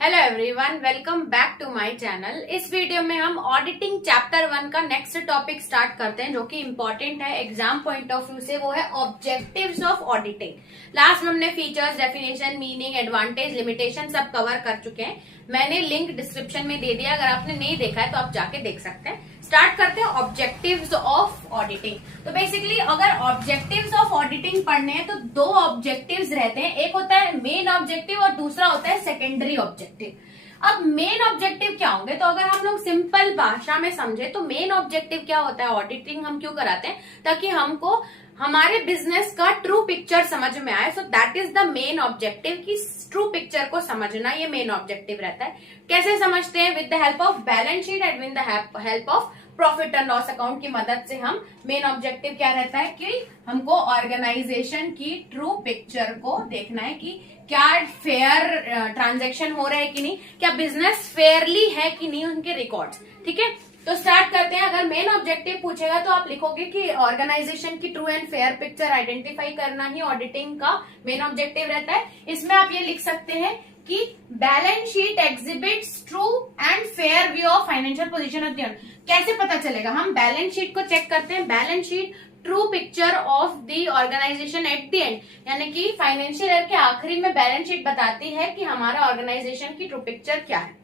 Hello everyone, welcome back to my channel. इस video में हम ऑडिटिंग चैप्टर 1 का नेक्स्ट टॉपिक स्टार्ट करते हैं, जो कि इम्पोर्टेंट है एग्जाम पॉइंट ऑफ व्यू से। वो है ऑब्जेक्टिव्स ऑफ ऑडिटिंग। लास्ट में हमने features, definition, meaning, advantage, limitation सब कवर कर चुके हैं। मैंने लिंक डिस्क्रिप्शन में दे दिया, अगर आपने नहीं देखा है तो आप जाके देख सकते हैं। स्टार्ट करते हैं ऑब्जेक्टिव्स ऑफ ऑडिटिंग। तो बेसिकली अगर ऑब्जेक्टिव्स ऑफ ऑडिटिंग पढ़ने हैं तो दो ऑब्जेक्टिव्स रहते हैं, एक होता है मेन ऑब्जेक्टिव और दूसरा होता है सेकेंडरी ऑब्जेक्टिव। अब मेन ऑब्जेक्टिव क्या होंगे, तो अगर हम लोग सिंपल भाषा में समझे तो मेन ऑब्जेक्टिव क्या होता है, ऑडिटिंग हम क्यों कराते हैं, ताकि हमको हमारे बिजनेस का ट्रू पिक्चर समझ में आए। So that is the main objective, कि ट्रू पिक्चर को समझना ये मेन ऑब्जेक्टिव रहता है। कैसे समझते हैं? With the help of balance sheet and with the help of profit and loss account की मदद से हम मेन ऑब्जेक्टिव क्या रहता है कि हमको ऑर्गेनाइजेशन की ट्रू पिक्चर को देखना है कि क्या फेयर ट्रांजैक्शन हो रहा है कि नहीं, क्या बिजनेस फेयरली है कि नहीं, उनके रिकॉर्ड्स। ठीक है, तो स्टार्ट करते हैं। अगर मेन ऑब्जेक्टिव पूछेगा तो आप लिखोगे कि ऑर्गेनाइजेशन की true and fair picture identify करना ही ऑडिटिंग का मेन ऑब्जेक्टिव रहता है। इसमें आप ये लिख सकते हैं कि balance sheet exhibits true and fair view of financial position of the. कैसे पता चलेगा? हम बैलेंस शीट को चेक करते हैं। Balance sheet true picture of the organisation at the end, यानी कि फाइनेंशियल ईयर के आखिरी में बैलेंस शीट बताती है कि हमारा ऑर्गेनाइजेशन की ट्रू पिक्चर क्या है।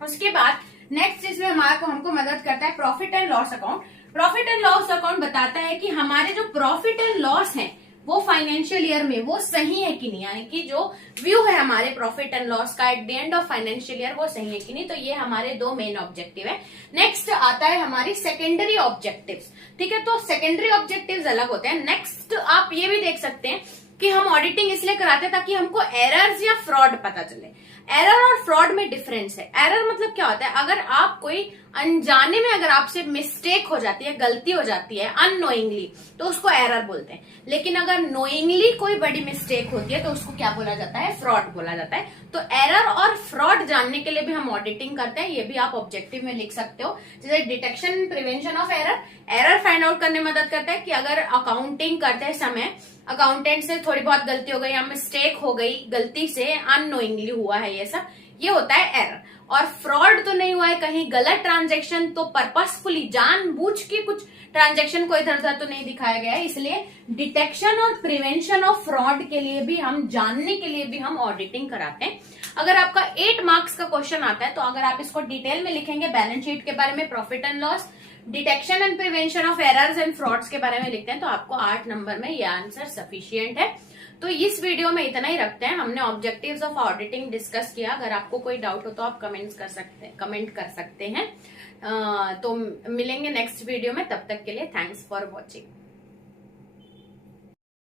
उसके बाद नेक्स्ट इसमें हमको मदद करता है profit and loss account. Profit and loss account बताता है कि हमारे जो प्रॉफिट एंड लॉस है वो फाइनेंशियल ईयर में वो सही है कि नहीं, यानी कि जो व्यू है हमारे प्रॉफिट एंड लॉस का eight the end of financial year वो सही है कि नहीं। तो ये हमारे दो मेन ऑब्जेक्टिव है। नेक्स्ट आता है हमारी सेकेंडरी ऑब्जेक्टिव्स। ठीक है, तो सेकेंडरी ऑब्जेक्टिव्स अलग होते हैं। नेक्स्ट आप ये भी देख सकते हैं कि हम ऑडिटिंग इसलिए कराते हैं ताकि हमको एरर्स या फ्रॉड पता चले। एरर और फ्रॉड में डिफरेंस है। एरर मतलब क्या होता है, अगर आप कोई अनजाने में अगर आपसे मिस्टेक हो जाती है, गलती हो जाती है अननोइंगली, तो उसको एरर बोलते हैं। लेकिन अगर नोइंगली कोई बड़ी मिस्टेक होती है तो उसको क्या बोला जाता है? फ्रॉड बोला जाता है। तो एरर और फ्रॉड जानने के लिए भी हम ऑडिटिंग करते हैं। ये भी आप ऑब्जेक्टिव में लिख सकते हो। जैसे detection prevention of error, error find out करने में मदद करता है कि अगर अकाउंटिंग करते समय अकाउंटेंट से थोड़ी बहुत गलती हो गई या मिस्टेक हो गई, गलती से अननोइंगली हुआ है, ये सब ये होता है एरर। और फ्रॉड तो नहीं हुआ है, कहीं गलत ट्रांजैक्शन तो पर्पसफुली जानबूझ के कुछ ट्रांजैक्शन को इधर उधर तो नहीं दिखाया गया है। इसलिए डिटेक्शन और प्रिवेंशन ऑफ फ्रॉड के लिए भी, हम जानने के लिए भी हम ऑडिटिंग कराते हैं। अगर आपका 8 मार्क्स का क्वेश्चन आता है तो अगर आप इसको डिटेल में लिखेंगे, बैलेंस शीट के बारे में, profit and loss, detection and prevention of errors and frauds के बारे में लिखते हैं, तो आपको 8 नंबर में यह आंसर सफिशियंट है। तो इस वीडियो में इतना ही रखते हैं। हमने ऑब्जेक्टिव्स ऑफ ऑडिटिंग डिस्कस किया। अगर आपको कोई डाउट हो तो आप कमेंट कर सकते हैं। तो मिलेंगे नेक्स्ट वीडियो में, तब तक के लिए थैंक्स फॉर वॉचिंग।